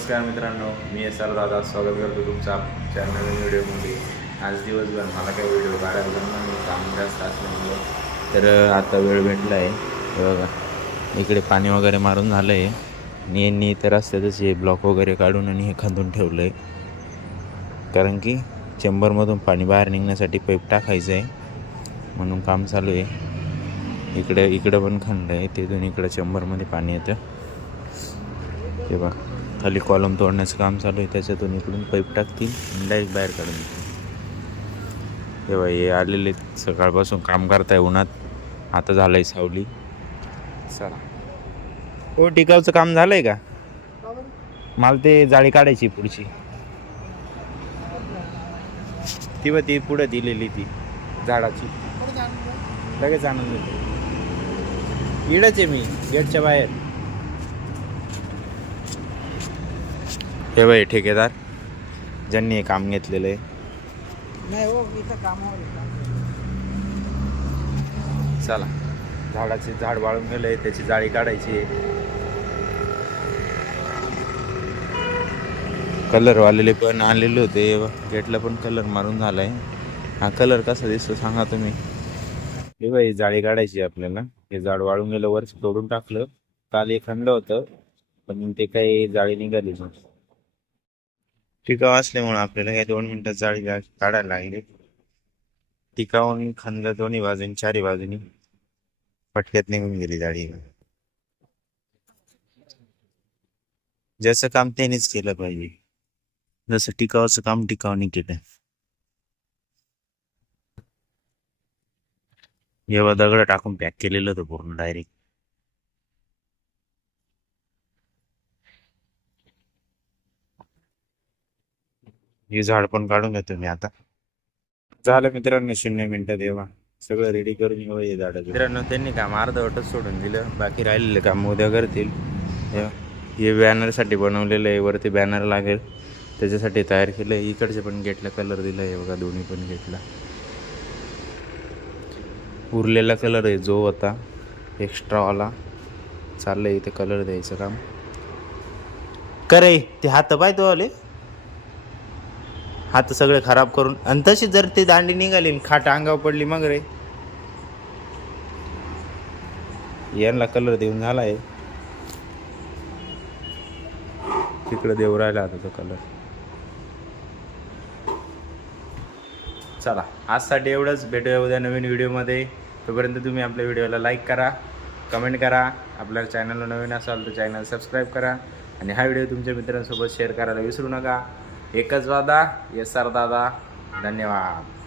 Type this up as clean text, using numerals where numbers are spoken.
नमस्कार मित्रांनो, मी SR दादा स्वागत करतो तुमचा नवीन व्हिडिओमध्ये. आज दिवसभर मला काही व्हिडिओ काढायला जमणार नाही, काम जास्त असल्यामुळं. तर आता वेळ भेटला आहे. बघा इकडे पाणी वगैरे मारून झालं आहे आणि यांनी तर रस्त्यातच हे ब्लॉक वगैरे काढून आणि हे खांदून ठेवलं आहे, कारण की चेंबरमधून पाणी बाहेर निघण्यासाठी पाईप टाकायचं आहे म्हणून काम चालू आहे. इकडे पण खंड आहे, तिथून इकडं चेंबरमध्ये पाणी येतं. ते बघा खाली कॉलम तोडण्याचं काम चालू आहे, त्याच्यातून इकडून पाईप टाकतील आणि डायरेक्ट बाहेर काढून देतील. तेव्हा हे आलेले सकाळपासून काम करताय उन्हात, आता झालं आहे सावली. चला हो, टिकावचं काम झालं आहे का? मला ते जाळी काढायची पुढची, ती पुढे दिलेली ती झाडाची, लगेच आणून देतो. इडच आहे मी गेटच्या बाहेर. हे बाई ठेकेदार ज्यांनी हे काम घेतलेलं आहे. नाही हो, इथं कामावर चला, झाडाचे झाड वाळून गेलंय, त्याची जाळी काढायची आहे. कलर वालेले पण आलेले होते, गेटला पण कलर मारून झालाय. हा कलर कसा दिसतो सांगा तुम्ही. हे बाई जाळी काढायची आपल्याला. हे झाड वाळून गेलं, वर तोडून टाकलं. काल एक खंड होतं पण ते काही जाळी निघाली नाही. टिकाव असल्यामुळे आपल्याला काही 2 मिनिटात जाळी काढायला लागली. टिकावून खंड दोन्ही बाजूनी, चारी बाजूनी फटक्यात निघून गेली जाळी. ज्याचं काम त्यानेच केलं पाहिजे, जसं टिकावाचं काम टिकावनी केलं. जेव्हा दगड टाकून पॅक केलेलं होतं पूर्ण डायरेक्ट. हे झाड पण काढून घेतो मी आता. झालं मित्रांनो, 0 मिनिटात तेव्हा सगळं रेडी करून येऊ. हे झाड मित्रांनो त्यांनी काम अर्धवटच सोडून दिलं, बाकी राहिलेलं काम उद्या करतील. हे बॅनरसाठी बनवलेलं आहे, वरती बॅनर लागेल त्याच्यासाठी तयार केलं आहे. इकडचे पण गेटला कलर दिला आहे बघा, दोन्ही पण गेटला. उरलेला कलर आहे जो होता एक्स्ट्रावाला, चाललंय इथे कलर द्यायचं काम. करे ते हात पाय तो आले, हात सगळे खराब करून. आणि तशी जर ती दांडी निघाली खाट अंगावर पडली मग रे. यांना कलर देऊन झालाय, तिकडे देऊ राहिला आता तो कलर. चला आजसाठी एवढंच, भेटूया उद्या नवीन व्हिडिओमध्ये. तोपर्यंत तुम्ही आपल्या व्हिडिओला लाईक करा, कमेंट करा. आपल्या चॅनलला नवीन असाल तर चॅनल सबस्क्राईब करा आणि हा व्हिडिओ तुमच्या मित्रांसोबत शेअर करायला विसरू नका. एकच वादा, SR दादा. धन्यवाद.